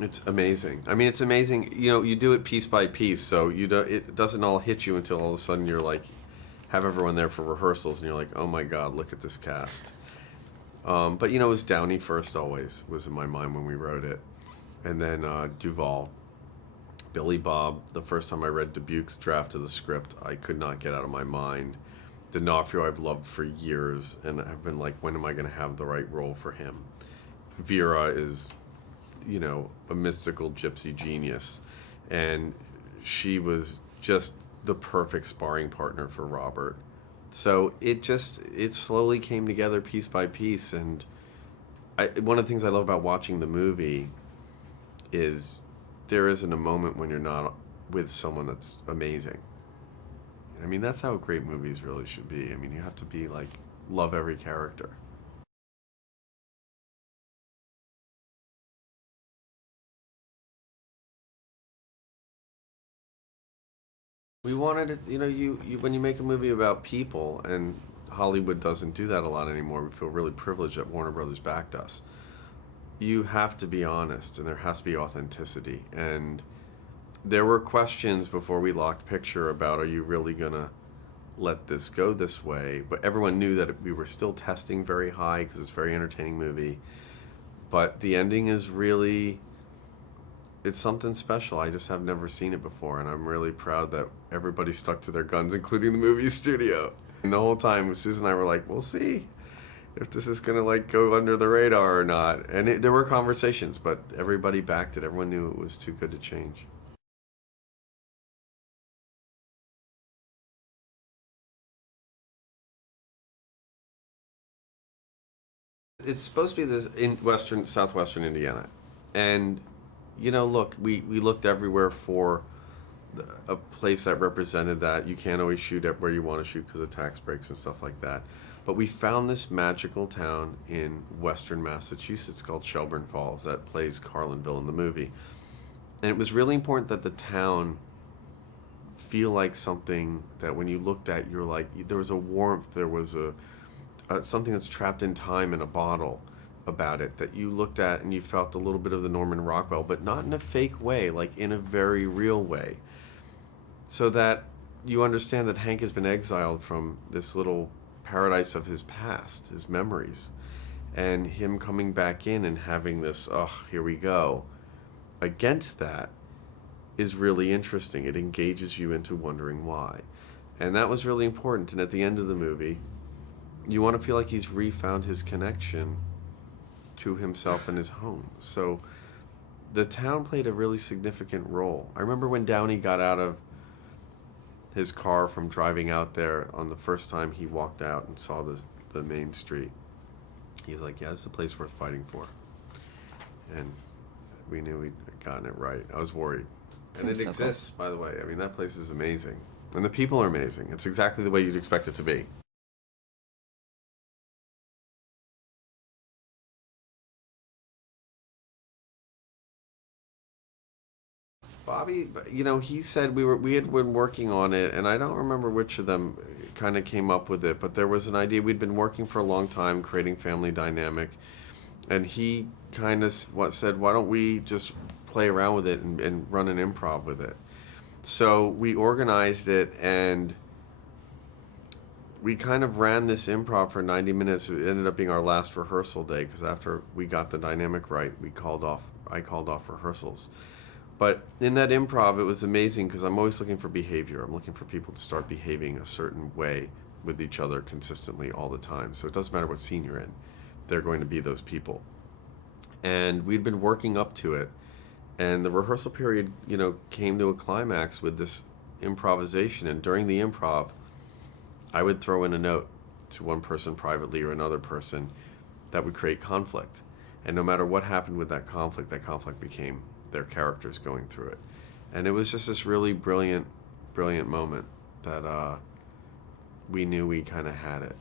It's amazing. I mean, it's amazing. You know, you do it piece by piece, so it doesn't all hit you until all of a sudden you're like, have everyone there for rehearsals, and you're like, oh my God, look at this cast. But you know, it was Downey first always was in my mind when we wrote it, and then Duvall, Billy Bob. The first time I read Dubuque's draft of the script, I could not get out of my mind. D'Onofrio I've loved for years, and I've been like, when am I going to have the right role for him? Vera is, you know, a mystical gypsy genius, and she was just the perfect sparring partner for Robert. So it slowly came together piece by piece, and one of the things I love about watching the movie is there isn't a moment when you're not with someone that's amazing. I mean, that's how great movies really should be. I mean, you have to be like, love every character. We wanted it, you know, you when you make a movie about people, and Hollywood doesn't do that a lot anymore. We feel really privileged that Warner Brothers backed us. You have to be honest, and there has to be authenticity. And there were questions before we locked picture about, are you really gonna let this go this way? But everyone knew that we were still testing very high because it's a very entertaining movie. But the ending is really, it's something special. I just have never seen it before, and I'm really proud that everybody stuck to their guns, including the movie studio. And the whole time, Susan and I were like, we'll see if this is gonna like go under the radar or not. And there were conversations, but everybody backed it. Everyone knew it was too good to change. It's supposed to be this in southwestern Indiana, and you know, look, we looked everywhere for a place that represented that. You can't always shoot at where you want to shoot because of tax breaks and stuff like that. But we found this magical town in western Massachusetts called Shelburne Falls that plays Carlinville in the movie. And it was really important that the town feel like something that when you looked at, you're like, there was a warmth, there was something that's trapped in time in a bottle about it that you looked at and you felt a little bit of the Norman Rockwell, but not in a fake way, like in a very real way. So that you understand that Hank has been exiled from this little paradise of his past, his memories, and him coming back in and having this, oh, here we go, against that is really interesting. It engages you into wondering why. And that was really important. And at the end of the movie, you want to feel like he's refound his connection to himself and his home. So the town played a really significant role. I remember when Downey got out of his car from driving out there on the first time he walked out and saw the main street. He was like, yeah, it's a place worth fighting for. And we knew we'd gotten it right. I was worried. And it exists, by the way. I mean, that place is amazing. And the people are amazing. It's exactly the way you'd expect it to be. Bobby, you know, he said we had been working on it, and I don't remember which of them kind of came up with it, but there was an idea we'd been working for a long time, creating family dynamic, and he kind of said, why don't we just play around with it and run an improv with it? So we organized it, and we kind of ran this improv for 90 minutes. It ended up being our last rehearsal day, because after we got the dynamic right, I called off rehearsals. But in that improv, it was amazing because I'm always looking for behavior. I'm looking for people to start behaving a certain way with each other consistently all the time. So it doesn't matter what scene you're in. They're going to be those people. And we'd been working up to it. And the rehearsal period, you know, came to a climax with this improvisation. And during the improv, I would throw in a note to one person privately or another person that would create conflict. And no matter what happened with that conflict became their characters going through it. And it was just this really brilliant moment that we knew we kind of had it.